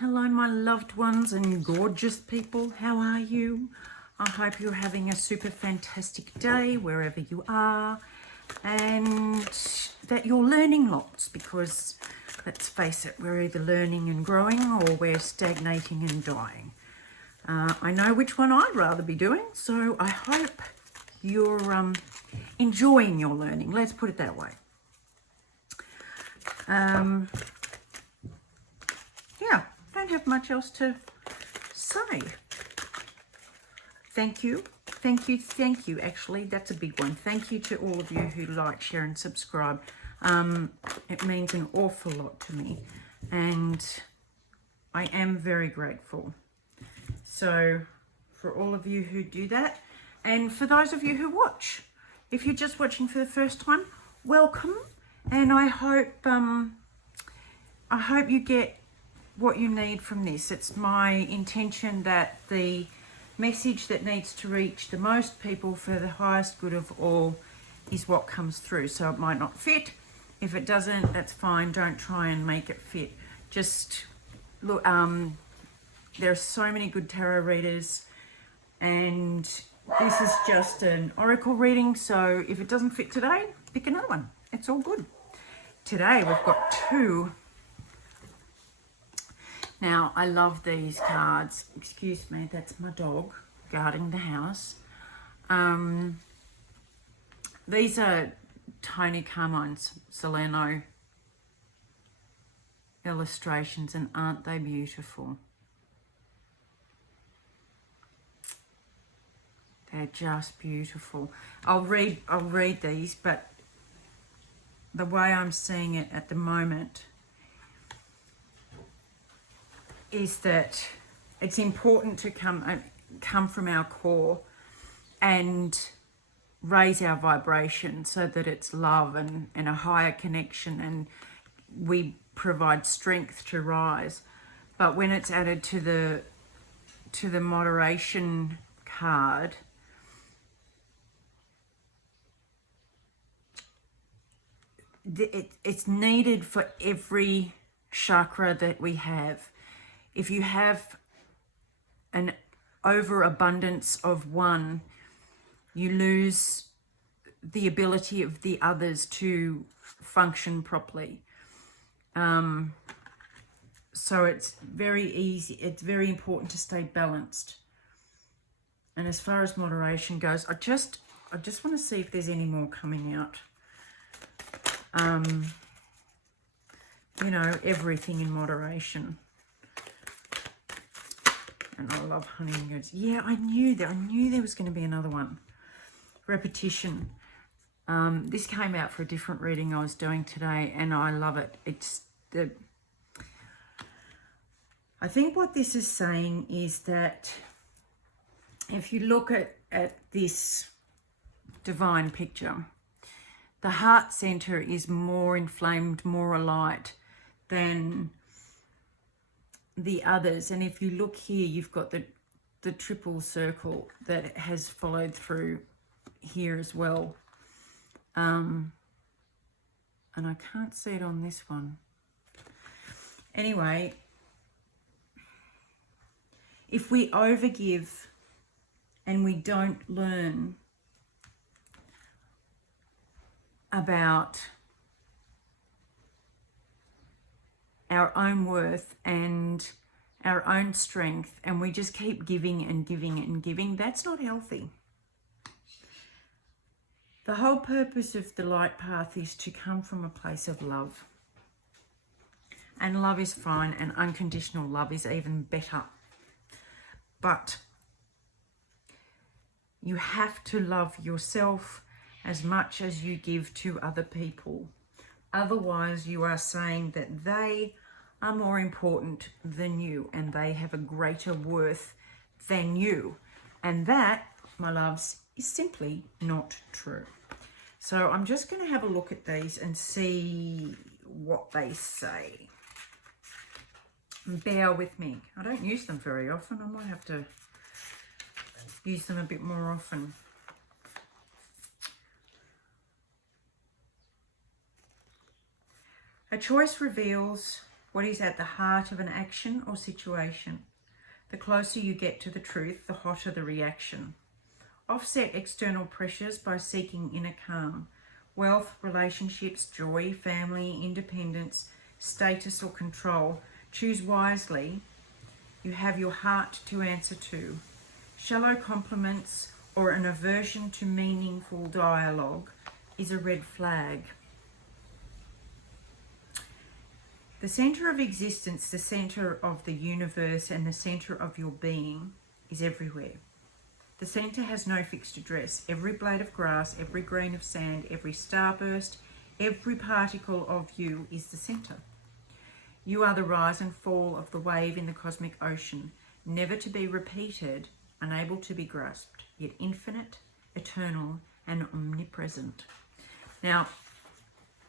Hello, my loved ones and gorgeous people. How are you? I hope you're having a super fantastic day wherever you are, and that you're learning lots, because let's face it, we're either learning and growing or we're stagnating and dying. I know which one I'd rather be doing, so I hope you're enjoying your learning. Let's put it that way. Yeah, don't have much else to say. Thank you. Actually, that's a big one. Thank you to all of you who like, share and subscribe. It means an awful lot to me, and I am very grateful. So for all of you who do that, and for those of you who watch, if you're just watching for the first time, welcome, and I hope you get what you need from this. It's my intention that the message that needs to reach the most people for the highest good of all is what comes through. So it might not fit. If it doesn't, that's fine. Don't try and make it fit. Just look, there are so many good tarot readers, and this is just an oracle reading. So if it doesn't fit today, pick another one. It's all good. Today we've got two. Now, I love these cards. Excuse me, that's my dog guarding the house. These are Tony Carmine's Salerno illustrations, and aren't they beautiful? They're just beautiful. I'll read these, but the way I'm seeing it at the moment is that it's important to come from our core and raise our vibration so that it's love and a higher connection, and we provide strength to rise. But when it's added to the moderation card, it's needed for every chakra that we have. If you have an overabundance of one, you lose the ability of the others to function properly. So it's very easy. It's very important to stay balanced. And as far as moderation goes, I just want to see if there's any more coming out. You know, everything in moderation. And I love hummingbirds. Yeah, I knew there was going to be another one. Repetition. This came out for a different reading I was doing today, and I love it. I think what this is saying is that if you look at this divine picture, the heart center is more inflamed, more alight than the others. And if you look here, you've got the triple circle that has followed through here as well. And I can't see it on this one. Anyway, if we overgive and we don't learn about our own worth and our own strength, and we just keep giving and giving and giving, that's not healthy. The whole purpose of the light path is to come from a place of love. And love is fine, and unconditional love is even better. But you have to love yourself as much as you give to other people. Otherwise, you are saying that they are more important than you, and they have a greater worth than you. And that, my loves, is simply not true. So I'm just going to have a look at these and see what they say. Bear with me. I don't use them very often. I might have to use them a bit more often. A choice reveals What is at the heart of an action or situation? The closer you get to the truth, the hotter the reaction. Offset external pressures by seeking inner calm. Wealth, relationships, joy, family, independence, status or control. Choose wisely. You have your heart to answer to. Shallow compliments or an aversion to meaningful dialogue is a red flag. The center of existence, the center of the universe, and the center of your being is everywhere. The center has no fixed address. Every blade of grass, every grain of sand, every starburst, every particle of you is the center. You are the rise and fall of the wave in the cosmic ocean, never to be repeated, unable to be grasped, yet infinite, eternal, and omnipresent. Now,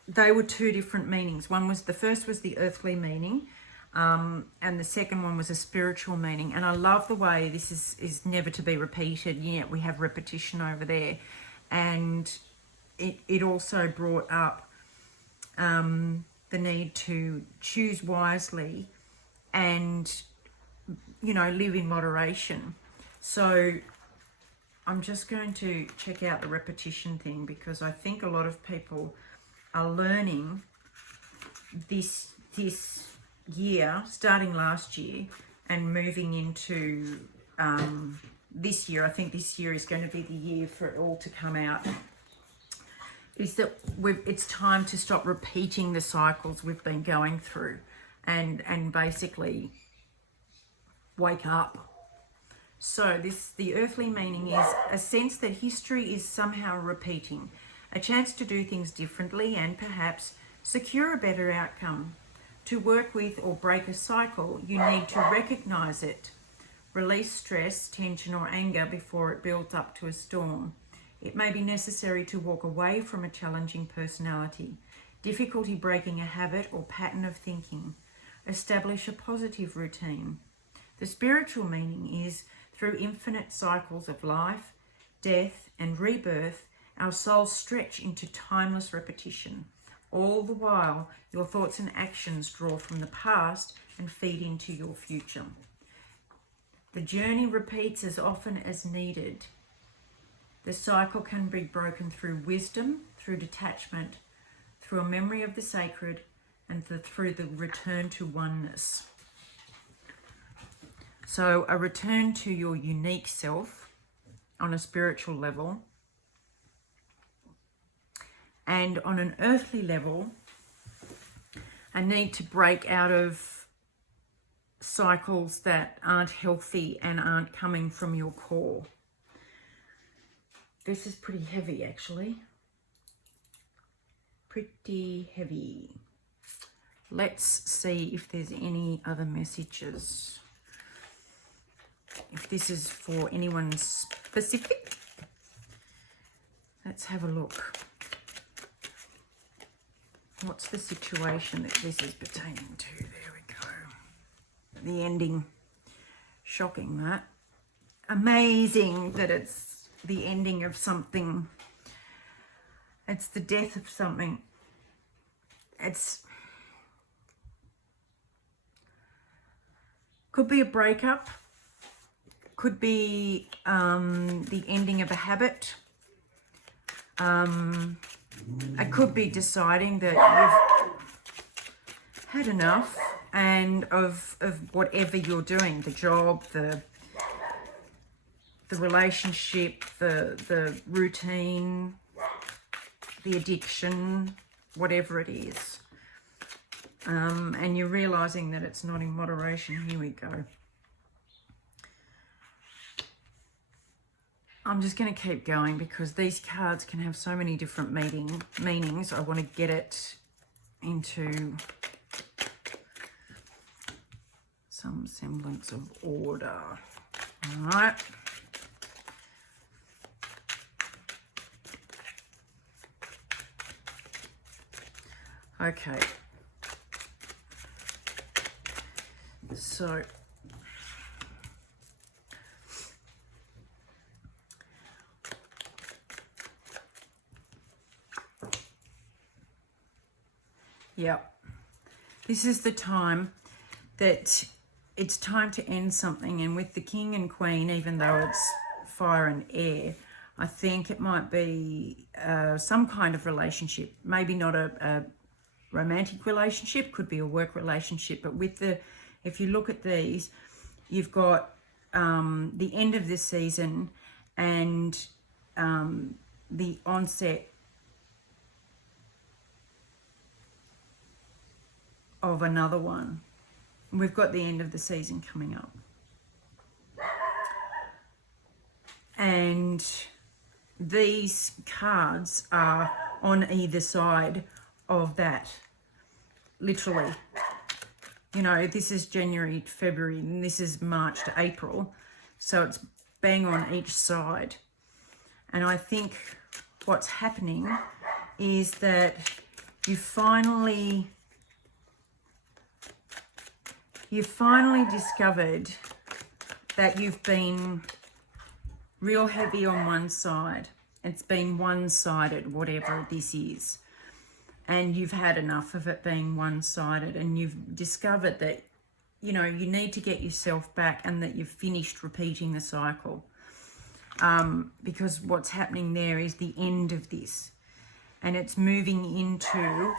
they were two different meanings. The first was the earthly meaning, and the second one was a spiritual meaning. And I love the way this is never to be repeated, yet we have repetition over there. And it also brought up the need to choose wisely and, live in moderation. So I'm just going to check out the repetition thing, because I think a lot of people are learning this year, starting last year and moving into this year. I think this year is going to be the year for it all to come out. Is that it's time to stop repeating the cycles we've been going through and basically wake up. So the earthly meaning is a sense that history is somehow repeating, a chance to do things differently and perhaps secure a better outcome. To work with or break a cycle, you need to recognize it, release stress, tension or anger before it builds up to a storm. It may be necessary to walk away from a challenging personality, difficulty breaking a habit or pattern of thinking, establish a positive routine. The spiritual meaning is through infinite cycles of life, death and rebirth, our souls stretch into timeless repetition. All the while, your thoughts and actions draw from the past and feed into your future. The journey repeats as often as needed. The cycle can be broken through wisdom, through detachment, through a memory of the sacred, and through the return to oneness. So a return to your unique self on a spiritual level. And on an earthly level, a need to break out of cycles that aren't healthy and aren't coming from your core. This is pretty heavy, actually. Pretty heavy. Let's see if there's any other messages. If this is for anyone specific. Let's have a look. What's the situation that this is pertaining to? There we go. The ending. Shocking, that. Amazing that it's the ending of something. It's the death of something. Could be a breakup. Could be the ending of a habit. It could be deciding that you've had enough and of whatever you're doing, the job, the relationship, the routine, the addiction, whatever it is. And you're realizing that it's not in moderation. Here we go. I'm just going to keep going because these cards can have so many different meanings. I want to get it into some semblance of order. All right. Okay. So yep. This is the time that it's time to end something. And with the king and queen, even though it's fire and air, I think it might be some kind of relationship. Maybe not a romantic relationship, could be a work relationship. But with the, if you look at these, you've got the end of this season and the onset of another one. We've got the end of the season coming up. And these cards are on either side of that, literally. You know, this is January to February, and this is March to April. So it's bang on each side. And I think what's happening is that you finally discovered that you've been real heavy on one side. It's been one-sided, whatever this is. And you've had enough of it being one-sided, and you've discovered that, you know, you need to get yourself back and that you've finished repeating the cycle. Because what's happening there is the end of this. And it's moving into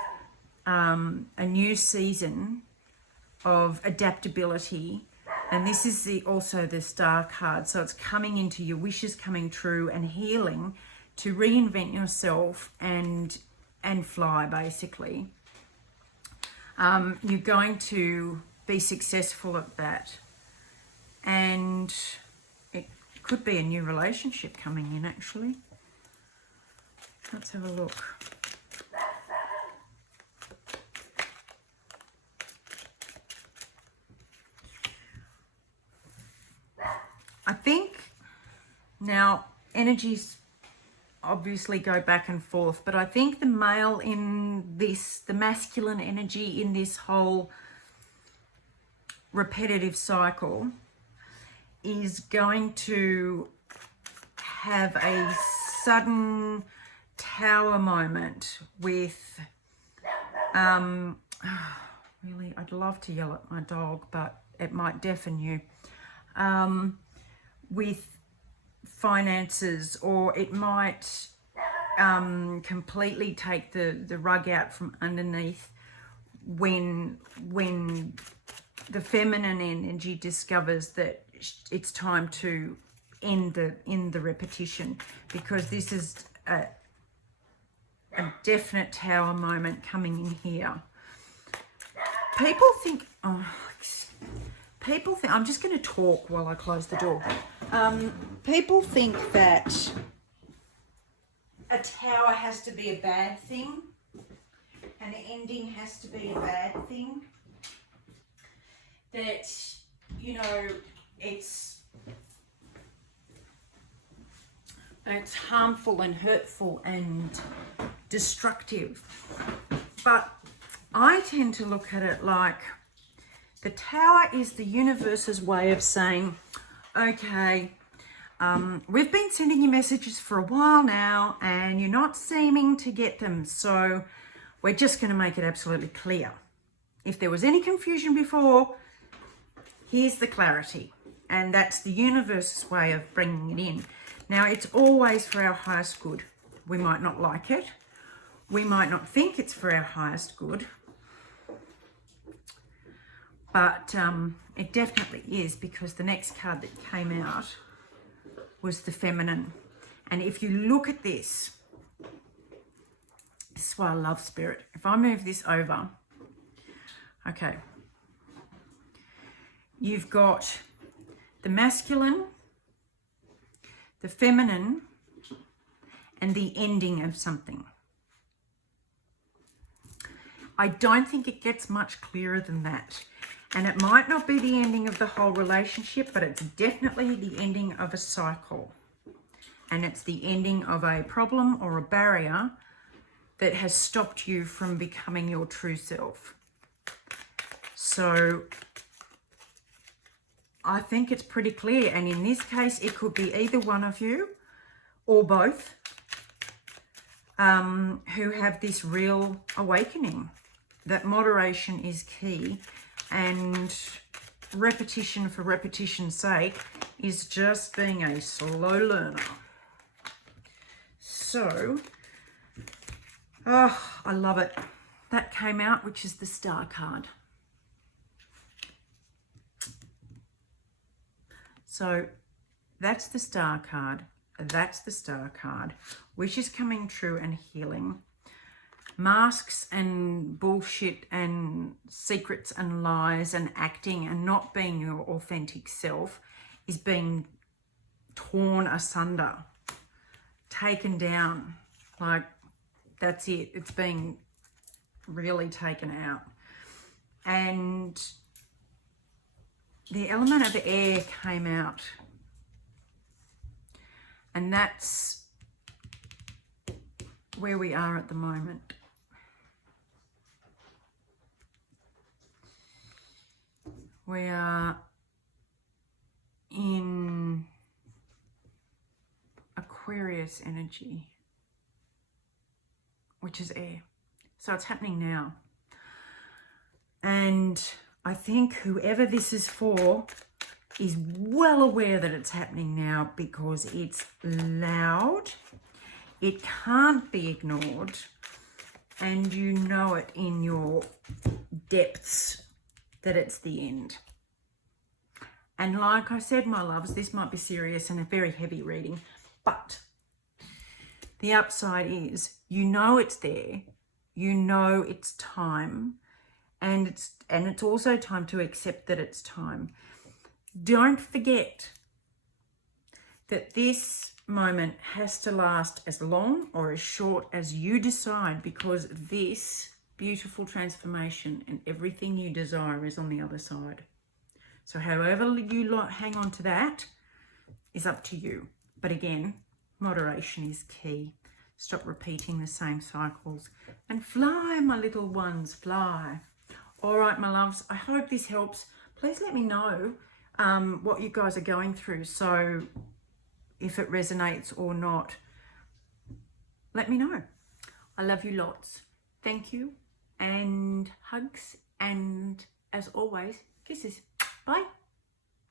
a new season of adaptability. And this is also the star card. So it's coming into your wishes coming true and healing to reinvent yourself and fly, basically. You're going to be successful at that. And it could be a new relationship coming in, actually. Let's have a look. I think now energies obviously go back and forth, but I think the male in this, the masculine energy in this whole repetitive cycle is going to have a sudden tower moment with, really, I'd love to yell at my dog, but it might deafen you. With finances, or it might completely take the rug out from underneath when the feminine energy discovers that it's time to end the repetition, because this is a definite tower moment coming in here. People think, I'm just going to talk while I close the door. People think that a tower has to be a bad thing. An ending has to be a bad thing. That, you know, it's harmful and hurtful and destructive. But I tend to look at it like the tower is the universe's way of saying, okay, we've been sending you messages for a while now and you're not seeming to get them. So we're just going to make it absolutely clear. If there was any confusion before, here's the clarity. And that's the universe's way of bringing it in. Now, it's always for our highest good. We might not like it. We might not think it's for our highest good. But it definitely is, because the next card that came out was the feminine. And if you look at this is why I love spirit. If I move this over, okay, you've got the masculine, the feminine, and the ending of something. I don't think it gets much clearer than that. And it might not be the ending of the whole relationship, but it's definitely the ending of a cycle. And it's the ending of a problem or a barrier that has stopped you from becoming your true self. So I think it's pretty clear. And in this case, it could be either one of you or both who have this real awakening. that moderation is key, and repetition for repetition's sake is just being a slow learner. So, oh, I love it. That came out, which is the Star card. So that's the Star card. That's the Star card. Wishes coming true and healing. Masks and bullshit and secrets and lies and acting and not being your authentic self is being torn asunder, taken down. Like, that's it. It's being really taken out. And the element of air came out. And that's where we are at the moment. We are in Aquarius energy, which is air. So it's happening now. And I think whoever this is for is well aware that it's happening now, because it's loud, it can't be ignored, and you know it in your depths that it's the end. And like I said, my loves, this might be serious and a very heavy reading, but the upside is, you know it's there, you know it's time, and it's also time to accept that it's time. Don't forget that this moment has to last as long or as short as you decide, because this beautiful transformation and everything you desire is on the other side. So however you hang on to that is up to you. But again, moderation is key. Stop repeating the same cycles and fly, my little ones, fly. All right, my loves, I hope this helps. Please let me know what you guys are going through. So if it resonates or not, let me know. I love you lots. Thank you, and hugs, and as always, kisses. Bye.